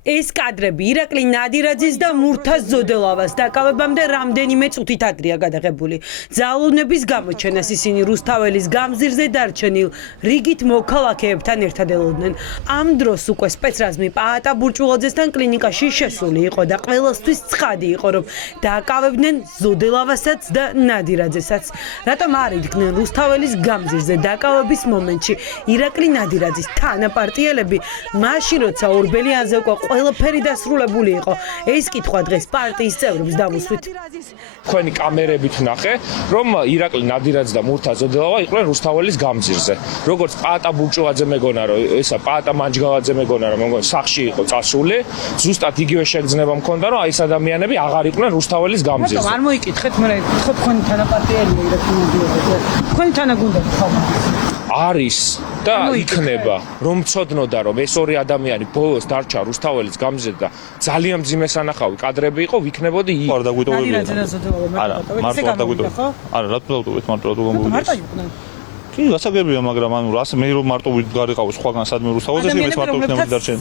ეს კადრები ირაკლი ნადირაძის და მურთაზ ზოდელავას დაკავებამდე რამდენიმე წუთით ადრეა გადაღებული. ძალოვნების გამოჩენას ისინი რუსთაველის გამზირზე დარჩენილ რიგით მოქალაქეებთან ერთად ელოდნენ. ამ დროს უკვე სპეცრაზმი პაატა ბურჭულაძესთან კლინიკაში შესული იყო და ყველასთვის ცხადი იყო, რომ დაკავებდნენ ზოდელავასაც და ნადირაძესაც. რატომ არ იდგნენ რუსთაველის გამზირზე დაკავების მომენტში ირაკლი ნადირაძის თანაპარტიელები, მაშინ როცა ორბელიანზე უკვე ყველაფერი დასრულებული იყო. ეს კითხვა დღეს პარტიის წევრებს დავუსვით. თქვენი კამერებით ნახე, რომ ირაკლი ნადირაძე და მურთაზ ზოდელავა იყვნენ რუსთაველის გამზირზე. როგორც პაატა ბურჭულაძე მეგონა, რომ ესა პაატა მანჯგალაძე მეგონა, რომ მეგონა სახში იყო წასული, ზუსტად იგივე შეგრძნება მქონდა, რომ აი ეს ადამიანები აღარ იყვნენ რუსთაველის გამზირზე. არ მოიკითხეთ, მე ვთქვი თქვენი თანაპარტიელია ირაკლი ნადირაძე. თქვენი თანაგუნდები ხომ? არის და იქნება, რომ ცოდნოდა, რომ ეს ორი ადამიანი ბოლოს დარჩა რუსთაველის გამზირზე და ძალიან მძიმე სანახავი კადრები იყო, ვიქნებოდი იქ. არ დაგვიტოვებია. არა, მარტო არ დაგვიტოვებთ. არა, რა თქმა უნდა, მარტო რა თქმა უნდა. კი, გასაგებია, მაგრამ ანუ ასე მე რომ მარტო გარიყავ სხვაგან სადმე რუსთაველს ეს მარტო იქნება დარჩენ.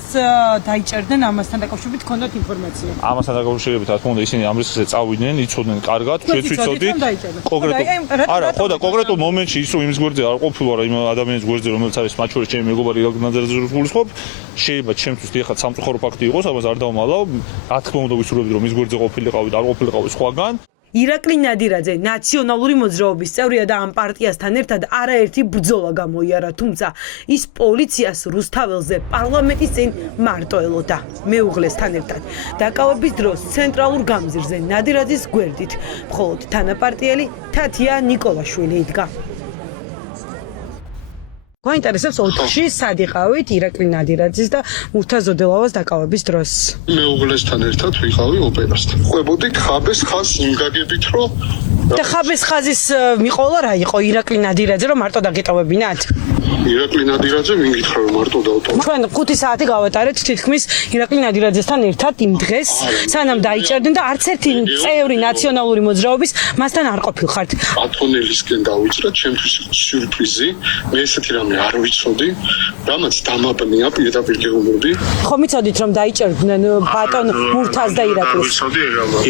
დაიჭერდნენ ამასთან დაკავშირებით ქონდათ ინფორმაცია. ამასთან დაკავშირებით რა თქმა უნდა ისინი ამ რისკზე წავიდნენ, იცოდნენ კარგად, ჩვენც ვიცოდით. არა, ხო და კონკრეტულ მომენტში ისო იმის გვერდზე არ ყოფილა რა იმ ადამიანის გვერდზე რომელიც არის მათ შორის ჩემი მეგობარი ირაკლი ნადირაძე გულისხმობ, შეიძლება ჩემთვის ეხლა სამწუხარო ფაქტი იყოს, ამას არ დავმალავ. რა თქმა უნდა ვისურვებდი რომ ის გვერდზე ყოფილიყავით, არ ყოფილიყავით სხვაგან. ირაკლი ნადირაძე ნაციონალური მოძრაობის წევრია და ამ პარტიასთან ერთად არაერთი ბრძოლა გამოიარა, თუმცა ის პოლიციას რუსთაველზე პარლამენტის წინ მარტო ელოდა. მეუღლესთან ერთად დაკავების დროს ცენტრალურ გამზირზე ნადირაძის გვერდით მხოლოდ თანაპარტიელი თათია ნიკოლაშვილი იდგა. გვაინტერესებს ოთხში სად იყავით ირაკლი ნადირაძის და მურთაზ ზოდელავას დაკავების დროს? მეუღლესთან ერთად ვიყავი ოპერასთან. ყვებოდი ხაბეს ხაზს იმ გაგებით, რომ და ხაბეს ხაზის მიყოლა რა იყო ირაკლი ნადირაძე რომ მარტო დაგეტოვებინათ? ირაკლი ნადირაძე მინ გითხრა რომ მარტო დავტოვე. ჩვენ 5 საათი გავატარეთ თითქმის ირაკლი ნადირაძესთან ერთად იმ დღეს, სანამ დაიჭერდნენ და არც ერთი წევრი ნაციონალური მოძრაობის მასთან არ ყოფილხართ. ათონელისკენ დავიჭრა, ჩემთვის იყო სიურპრიზი. მე ესეთი რამე არ ვიცოდი, რამაც დამაბნია პირდაპირ გეუბნები. ხომ იცოდით რომ დაიჭერდნენ ბატონ მურთაზ და ირაკლის? ვიცოდი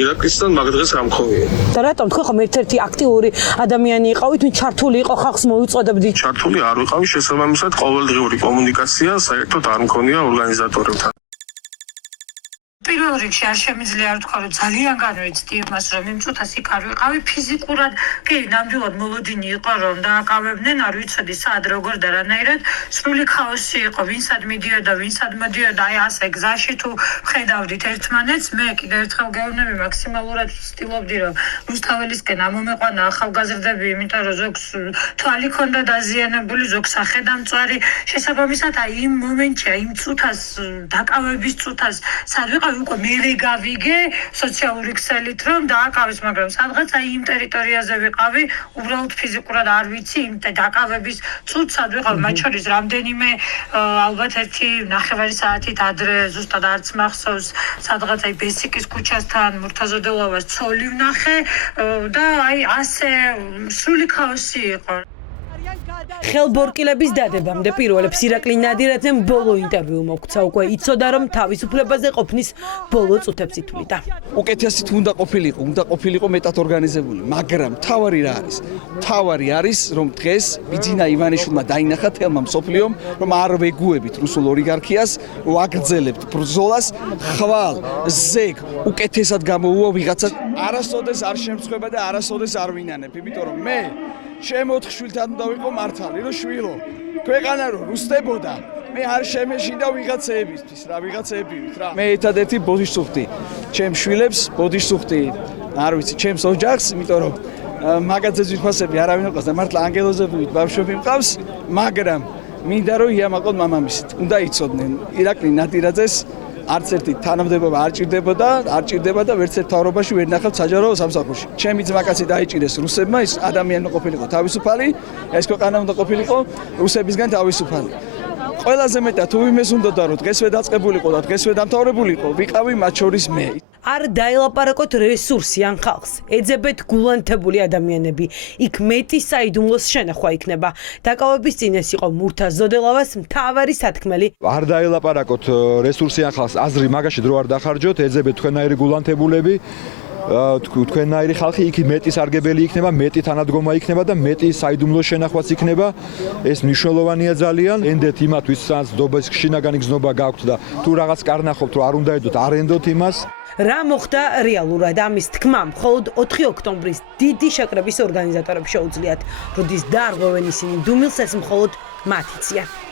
ირაკლისთან მაგ დღეს რა მქონია. და რატომ თქვენ ხომ ერთ-ერთი აქტიური ადამიანი იყავით, ვინც ჩართული იყო ხალხს მოუწოდებდით? ჩართული არ ვიყავი, შესაბამისად ყოველდღიური კომუნიკაცია საერთოდ არ მქონია ორგანიზატორებთან. პირველ რიგში არ შემიძლია არ თქვა, რომ ძალიან განვიცდი იმას, რომ იმ წუთას იქ არ ვიყავი ფიზიკურად. კი, ნამდვილად მოლოდინი იყო, რომ დააკავებდნენ, არ ვიცოდი სად, როგორ და რანაირად. სრული ქაოსი იყო, ვინსად მიდიოდა, ვინსად მოდიოდა, აი ასე გზაში თუ ხედავდით ერთმანეთს, მე კიდევ ერთხელ გეუბნები, მაქსიმალურად ვცდილობდი, რომ რუსთაველისკენ ამომეყვანა ახალგაზრდები, იმიტომ რომ ზოგს თვალი ჰქონდა დაზიანებული, ზოგს ახედამწვარი. შესაბამისად, აი იმ მომენტში, აი იმ წუთას, დაკავების წუთას, სად ვიყავი უკვე მერე გავიგე სოციალური ქსელით რომ დააკავეს, მაგრამ სადღაც აი იმ ტერიტორიაზე ვიყავი, უბრალოდ ფიზიკურად არ ვიცი იმ დაკავების წუთს სად ვიყავი, მათ შორის რამდენიმე ალბათ ერთი ნახევარი საათით ადრე, ზუსტად არც მახსოვს, სადღაც აი ბესიკის ქუჩასთან მურთაზ ზოდელავას ცოლი ვნახე და აი ასე სრული ქაოსი იყო. ხელბორკილების დადებამდე პირველებს ირაკლი ნადირაძემ ბოლო ინტერვიუ მოგვცა, უკვე იცოდა რომ თავისუფლებაზე ყოფნის ბოლო წუთებს ითვლიდა. უკეთესით უნდა ყოფილიყო მეტად ორგანიზებული, მაგრამ თავარი რა არის? თავარი არის რომ დღეს ბიძინა ივანიშვილმა დაინახა თელმა მსოფლიომ, რომ არ ვეგუებით რუსულ ოლიგარქიას, ვაგრძელებთ ბრძოლას, ხვალ ზეგ უკეთესად გამოუვა ვიღაცას. არასოდეს არ შემწყვება და არასოდეს არ ვინანებ, იმიტომ რომ მე ჩემ 4 შვილთან უნდა ვიყო მართალი, რომ შვილო, ქვეყანა რომ რუსდებოდა, მე არ შემეშინდა ვიღაცეებისთვის, რა. მე ერთადერთი ბოდიშს ვხვდი, ჩემ შვილებს ბოდიშს ვხვდი, არ ვიცი, ჩემს ოჯახს, იმიტომ რომ მაგაძე ძვირფასები არავინ არ ყავს და მართლა ანგელოზები ბავშვები მყავს, მაგრამ მინდა რომ იამაყონ მამამისით. უნდა იცოდნენ ირაკლი ნადირაძეს არც ერთი თანამდებობა არ ჭირდება და ვერც ერთ თავრობაში ვერ ნახავთ საჯარო სამსახურში. ჩემი ძმაკაცი დაიჭირეს რუსებმა, ის ადამიანი უნდა ყოფილიყო თავისუფალი, ეს ქვეყანა უნდა ყოფილიყო რუსებისგან თავისუფალი. ყველაზე მეტად თუ იმეს უნდოდა რომ დღესვე დაწყებულიყო და დღესვე დამთავრებულიყო, ვიყავი მათ შორის მე. არ დაელაპარაკოთ რესურსი ან ხალხს. ეძებეთ გულანთებული ადამიანები. იქ მეტი საიდუმლოს შენახვა იქნება. დაკავების წინ ეს იყო მურთაზ ზოდელავას მთავარი სათქმელი. არ დაელაპარაკოთ რესურსი ან ხალხს, აზრი მაგაში დრო არ დახარჯოთ, ეძებეთ თქვენაირი გულანთებულები. თქვენაირი ხალხი იქ მეტი სარგებელი იქნება, მეტი თანადგომა იქნება და მეტი საიდუმლო შენახვაც იქნება. ეს მნიშვნელოვანია ძალიან. ენდეთ იმათვის, რაც დობის შინაგანი გზნობა გაქვთ და თუ რაღაც კარნახობთ, რომ არ უნდა ედოთ, არ ენდოთ იმას. რა მოხდა რეალურად ამის თქმა მხოლოდ 4 ოქტომბრის დიდი შეკრების ორგანიზატორებს შეუძლიათ. როდის დაარღვევენ ისინი დუმილს, ეს მხოლოდ მათ იციან.